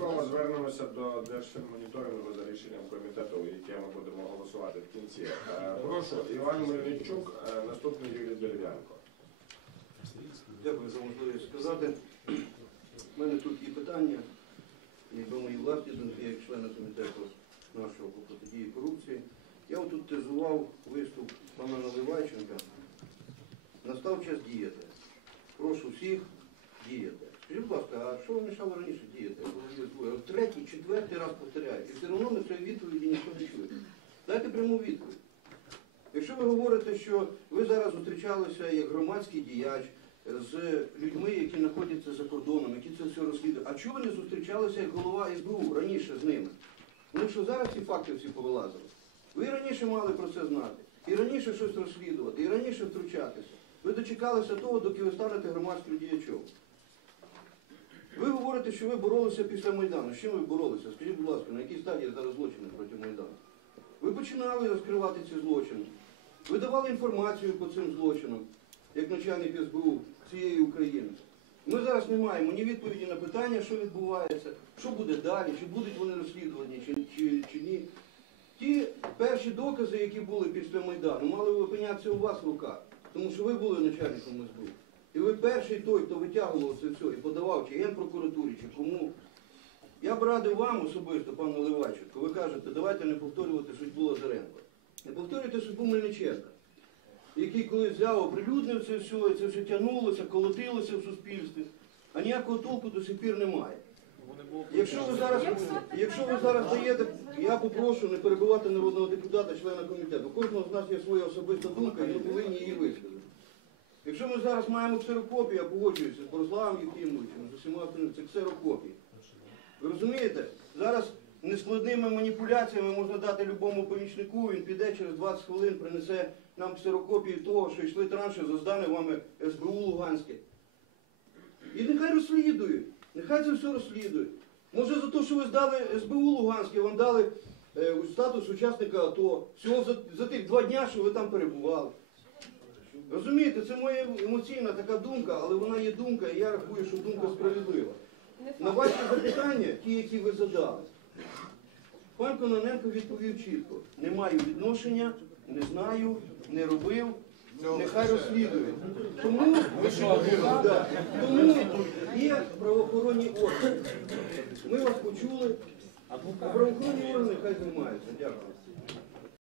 обов'язково звернемося до Держфінмоніторингу за рішенням комітету, яке ми будемо голосувати в кінці. Е, Прошу, Іван Мельничук, е, наступний Юрій Дерев'янко. Дякую за можливість сказати. У мене тут є питання, якби мої власні думки, як члена комітету нашого по протидії корупції. Я отут тезував виступ пана Наливайченка. Настав час діяти. Прошу всіх діяти. Скажіть, будь ласка, а що вам мішало раніше діяти? коли ви двоє? Третій, четвертий раз повторяю. І все одно на цієї відповіді ніхто не чує. Дайте пряму відповідь. Якщо ви говорите, що ви зараз зустрічалися як громадський діяч з людьми, які знаходяться за кордоном, які це все розслідують, а чого ви не зустрічалися як голова СБУ раніше з ними? Ну що зараз ці факти всі повилазили. Ви раніше мали про це знати, і раніше щось розслідувати, і раніше втручатися. Ви дочекалися того, доки ви станете громадським діячом. Говорите, що ви боролися після Майдану. З чим ви боролися? Скажіть, будь ласка, на якій стадії зараз злочини проти Майдану? Ви починали розкривати ці злочини. Ви давали інформацію по цим злочинам, як начальник СБУ цієї України. Ми зараз не маємо ні відповіді на питання, що відбувається, що буде далі, чи будуть вони розслідувані, чи, чи, чи ні. Ті перші докази, які були після Майдану, мали опинятися у вас в руках, тому що ви були начальником СБУ. Перший той, хто витягував це все і подавав чи генпрокуратурі, чи кому. Я б радив вам особисто, пане Ливайченко, ви кажете, давайте не повторювати судьбу Лазаренко. Не повторюйте судьбу Мельниченка, який колись взяв, оприлюднив це все, і це все тягнулося, колотилося в суспільстві, а ніякого толку до сих пір немає. Якщо ви зараз, якщо ви зараз даєте, я попрошу не перебивати народного депутата, члена комітету. Кожного з нас є своя особиста думка, і ми повинні її висказати. Якщо ми зараз маємо ксерокопію, я погоджуюся з Бориславом Євгеновичем, з усіма остальними, це ксерокопії. Ви розумієте? Зараз нескладними маніпуляціями можна дати любому помічнику, він піде через 20 хвилин, принесе нам ксерокопію того, що йшли транші за вами СБУ Луганське. І нехай розслідують, нехай це все розслідують. Може за те, що ви здали СБУ Луганське, вам дали е, статус учасника АТО, всього за, за тих два дня, що ви там перебували. Розумієте, це моя емоційна така думка, але вона є думка, і я рахую, що думка справедлива. На ваші запитання, ті, які ви задали, пан Кононенко відповів чітко. Не маю відношення, не знаю, не робив, нехай розслідують. Тому, Да. тому є правоохоронні органи. Ми вас почули, а правоохоронні органи хай займаються. Дякую.